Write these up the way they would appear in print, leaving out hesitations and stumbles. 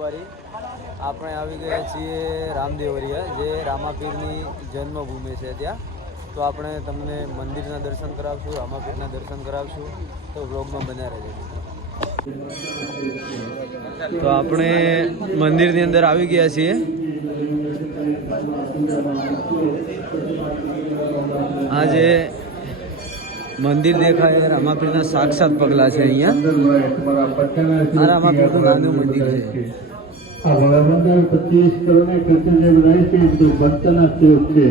આભારી. આપણે આવી ગયા છીએ રામદેવરિયા, જે રામાપીરની જન્મભૂમિ છે ત્યાં. તો આપણે તમને મંદિરના દર્શન કરાવશું, રામાપીરના દર્શન કરાવશું. તો વ્લોગમાં બન્યા રહેજો. તો આપણે મંદિરની અંદર આવી ગયા છીએ. આ જે મંદિર દેખાય રામાપીરના સાક્ષાત પગલા છે. અહીંયા આ રામાપીરનું નાનું મંદિર છે. આ મંદિર 25 કરોડ જે બનાવી છે તો ભક્તના સેવક છે.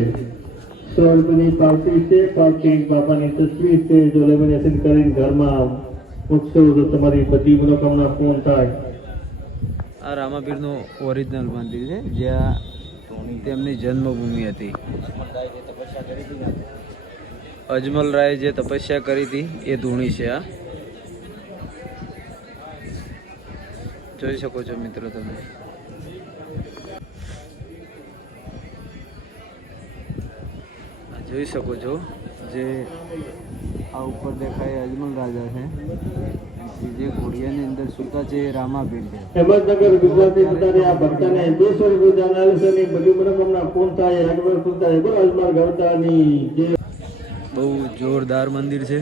100 રૂપિયાની પાવતી છે. પાવતી બાપાની તસવીર છે. જો લેમિનેશન કરીને ઘરમાં મૂકશો તો તમારી બધી મનોકામના પૂર્ણ થાય. આ રામાપીરનું ઓરિજિનલ મંદિર છે, જ્યાં તેમની જન્મભૂમિ હતી. અજમલ રાય જે તપસ્યા કરી હતી એ ધૂણી છે. આ જોઈ શકો છો મિત્રો તમે. જોઈ શકો છો જે આ ઉપર દેખાય અજમલ રાજા છે. જે ઘોડિયાની અંદર સુતા છે એ રામાપીર છે. અહેમદનગર ગુજરાતી બધાને આ ભક્તને 200 રૂપિયા દાન બધી મનોકામના પૂર્ણ થાય. અકબર સુલતાન બોલ અજમલ ગવતાની જે બહુ જોરદાર મંદિર છે.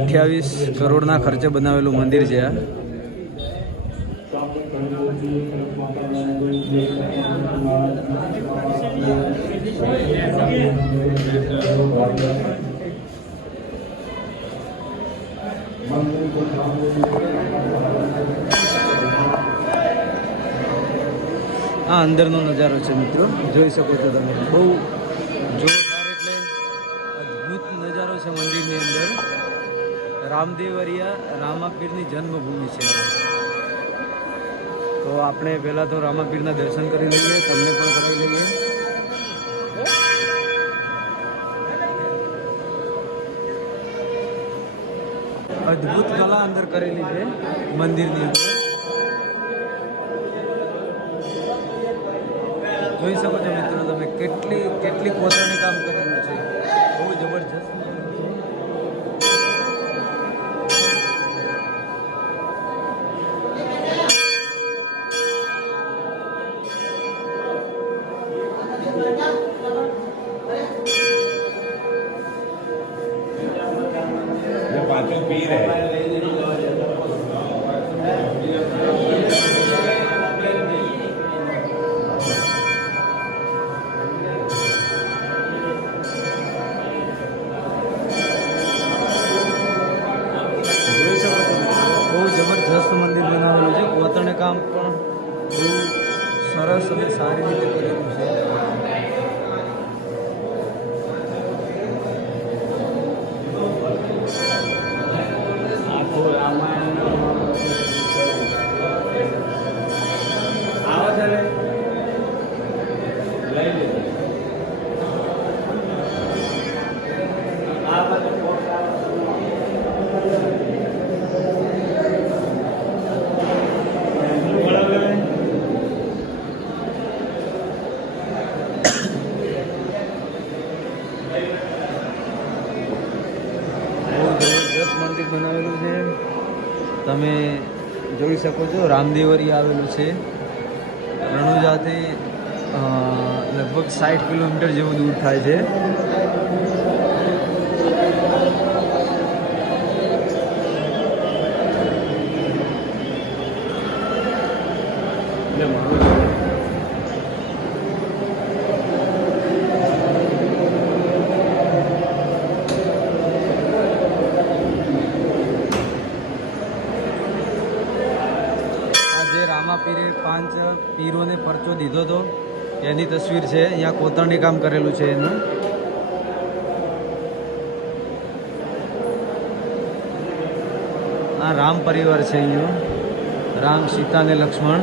$28 કરોડના ખર્ચે બનાવેલું મંદિર છે આ. આ અંદરનો નજારો છે મિત્રો, જોઈ શકો છો તમે. બહુ જોરદાર એટલે અદ્ભુત નજારો છે મંદિરની અંદર. રામદેવરિયા રામાપીરની જન્મભૂમિ છે. તો આપણે પહેલાં તો રામાપીરના દર્શન કરી લઈએ, તમને પણ કરાવી લઈએ. અદ્ભુત કલા અંદર કરેલી છે મંદિરની અંદર. જોઈ શકો છો મિત્રો તમે કેટલી કોતરણી કામ કરેલું છે. બહુ જબરજસ્ત. पांचों पीर है. જબરજસ્ત મંદિર બનાવેલું છે. કોતરણી કામ પણ બહુ સરસ અને સારી રીતે કરેલું છે. મંદિર બનાવેલું છે. તમે જોઈ શકો છો રામદેવરિયા આવેલું છે. રણુજાથી લગભગ 60 કિલોમીટર જેવું દૂર થાય છે. રામાપીરે 5 પીરોને પરચો દીધો હતો એની તસવીર છે. અહીંયા કોતરણી કામ કરેલું છે એનું. આ રામ પરિવાર છે. અહીંયા રામ, સીતા અને લક્ષ્મણ.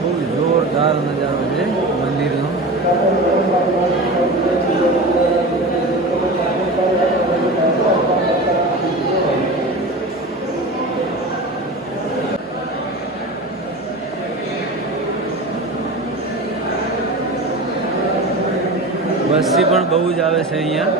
બહુ જોરદાર નજારો છે મંદિરનો. વસ્તી પણ બહુ જ આવે છે અહીંયા.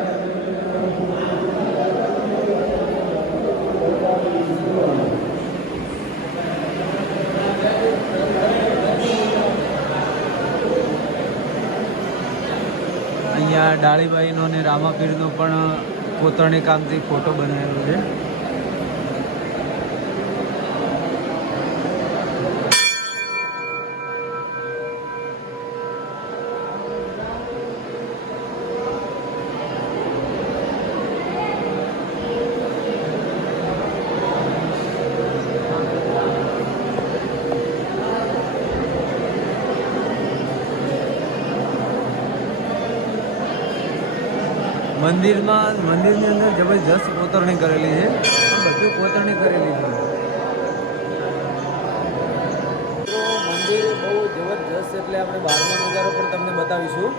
અહીંયા ડાળીબાઈનો અને રામાપીરનો પણ કોતરણી કામથી ફોટો બનાવેલો છે. મંદિરની અંદર જબરજસ્ત કોતરણી કરેલી છે. બધું કોતરણી કરેલી છે. તો મંદિર બહુ જબરજસ્ત, એટલે આપણે બહારનો નજારો પણ તમને બતાવીશું.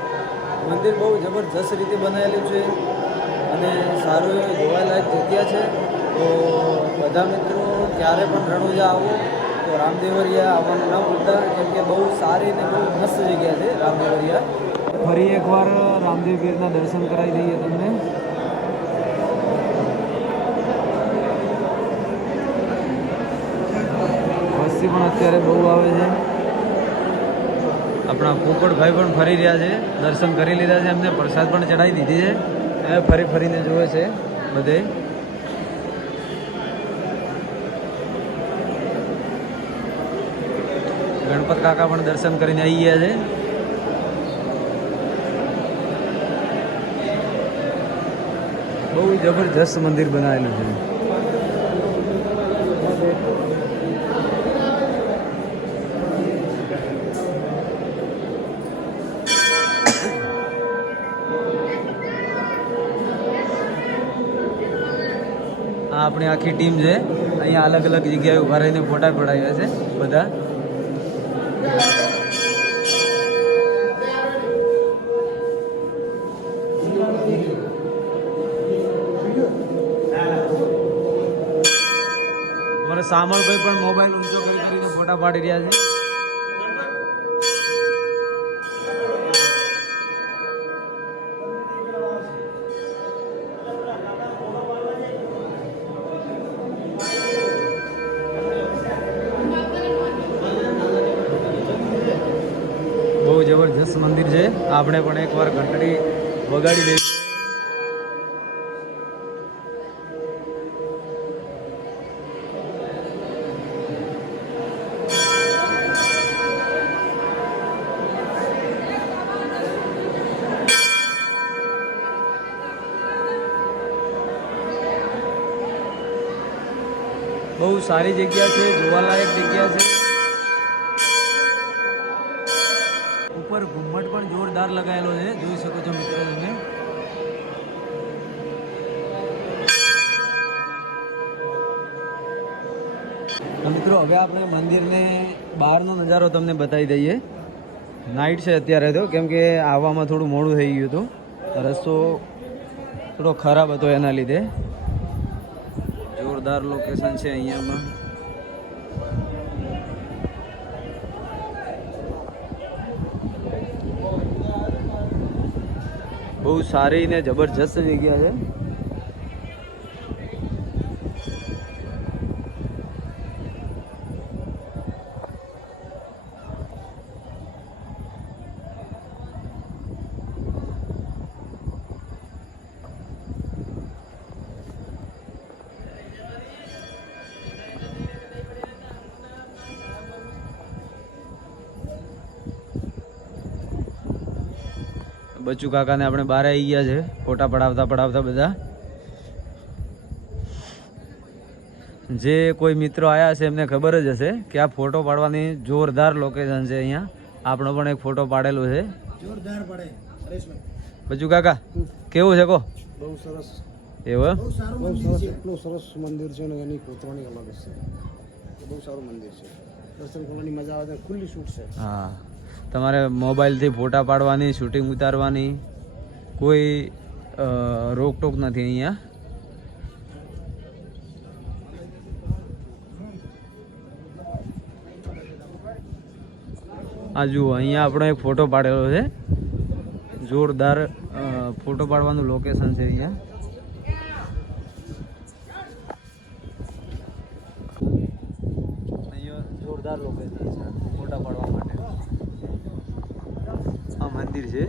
મંદિર બહુ જબરજસ્ત રીતે બનાવેલું છે અને સારું એવું જોવાલાયક જગ્યા છે. તો બધા મિત્રો ક્યારે પણ રણુજા આવો તો રામદેવરિયા આવવાનું ના ભૂલતા, કેમ કે બહુ સારી અને બહુ મસ્ત જગ્યા છે રામદેવરિયા. ફરી એકવાર રામદેવ પીરના દર્શન કરાવી દઈએ તમને. વસ્તી પણ અત્યારે બહુ આવે છે. આપણા પોપટભાઈ પણ ફરી રહ્યા છે, દર્શન કરી લીધા છે, એમને પ્રસાદ પણ ચડાવી દીધી છે. એ ફરીને જોવે છે બધે. ગણપત કાકા પણ દર્શન કરીને આવી ગયા છે. બહુ જબરજસ્ત મંદિર બનાવેલું છે. આ આપણી આખી ટીમ છે. અહીંયા અલગ અલગ જગ્યાએ ઉભા રહીને ફોટા પડાવ્યા છે બધા. અમારા સામળભાઈ પણ મોબાઈલ ઊંચો કરીને ફોટા પાડી રહ્યા છે. બહુ જબરજસ્ત મંદિર છે. આપણે પણ એકવાર ઘંટડી વગાડી દઈએ. બહુ સારી જગ્યા છે, જોવાલાયક જગ્યા છે. ઉપર ઘુમ્મટ પણ જોરદાર લગાવેલો છે, જોઈ શકો છો મિત્રો તમે. તો મિત્રો હવે આપણે મંદિરને બહારનો નજારો તમને બતાવી દઈએ. નાઇટ છે અત્યારે તો, કેમ કે આવવામાં થોડું મોડું થઈ ગયું હતું. રસ્તો થોડો ખરાબ હતો એના લીધે. જોરદાર લોકેશન છે અહીંયામાં. બહુ સારી ને જબરજસ્ત જગ્યા છે. બચ્ચુ કાકાને આપણે બહાર આવી ગયા છે ફોટા પડાવતા બધા. જે કોઈ મિત્રો આવ્યા છે એમને ખબર જ હશે કે આ ફોટો પાડવાની જોરદાર લોકેશન છે. અહીંયા આપણો પણ એક ફોટો પાડેલો છે. જોરદાર પડે બચ્ચુ કાકા, કેવું છે કો? બહુ સરસ. એવું બહુ સરસ, એટલું સરસ મંદિર છે ને એની કોતરણી અલગ છે. બહુ સારું મંદિર છે. દર્શન કરવાની મજા આવે છે. ખુલ્લી છૂટ છે. હા, તમારે મોબાઈલથી ફોટા પાડવાની, શૂટિંગ ઉતારવાની કોઈ રોકટોક નથી અહીંયા. આ જુઓ, અહીંયા આપણો એક ફોટો પાડેલો છે. જોરદાર ફોટો પાડવાનું લોકેશન છે અહીંયા. અહીંયા જોરદાર લોકેશન છે ફોટા પાડવા માટે. આ મંદિર છે.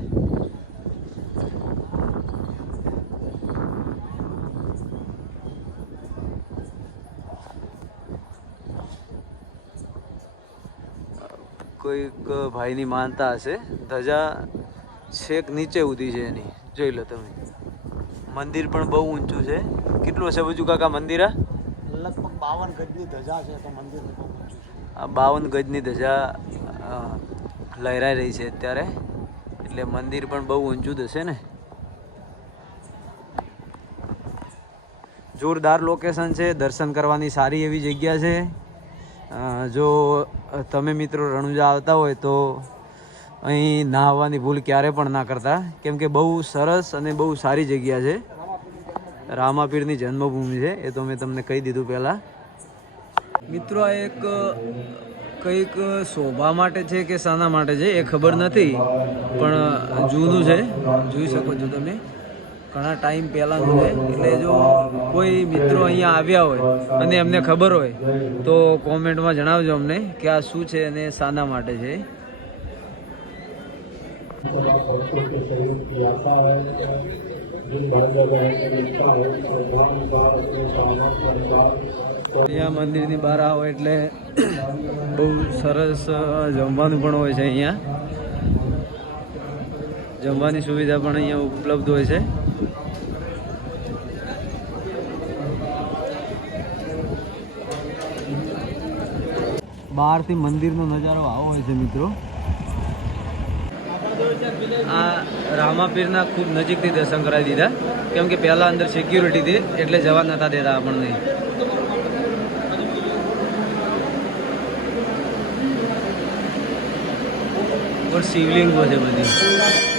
કોઈક ભાઈની માનતા હશે. ધજા છેક નીચે ઉધી છે એની, જોઈ લો તમે. મંદિર પણ બહુ ઊંચું છે. કેટલું હશે બજુ કાકા મંદિર? લગભગ 52 ગજની ધજા છે તો મંદિર બહુ ઊંચું છે. આ 52 ગજની ધજા લહેરાઈ રહી છે અત્યારે, એટલે મંદિર પણ બહુ ઊંચું જ હશે ને. જોરદાર લોકેશન છે, દર્શન કરવાની સારી એવી જગ્યા છે. જો તમે મિત્રો રણુજા આવતા હોય તો અહીં નાહવાની ભૂલ ક્યારે પણ ના કરતા, કેમ કે બહુ સરસ અને બહુ સારી જગ્યા છે. રામાપીરની જન્મભૂમિ છે, એ તો મેં તમને કહી દીધું પહેલાં. મિત્રો આ એક કંઈક શોભા માટે છે કે શાના માટે છે એ ખબર નથી, પણ જૂનું છે, જોઈ શકો છો તમે. ઘણા ટાઈમ પહેલાંનું છે. એટલે જો કોઈ મિત્રો અહીંયા આવ્યા હોય અને એમને ખબર હોય તો કોમેન્ટમાં જણાવજો અમને કે આ શું છે અને શાના માટે છે. અહીંયા મંદિરની બહાર આવો એટલે બહુ સરસ જમવાનું પણ હોય છે. અહીંયા જમવાની સુવિધા પણ અહીંયા ઉપલબ્ધ હોય છે. બહારથી મંદિરનો નજારો આવો હોય છે મિત્રો. આ રામાપીરના ખૂબ નજીકથી દર્શન કરાવી દીધા, કેમ કે પહેલાં અંદર સિક્યુરિટી હતી એટલે જવા નહોતા દેતા આપણને. શિવલિંગો છે બધી.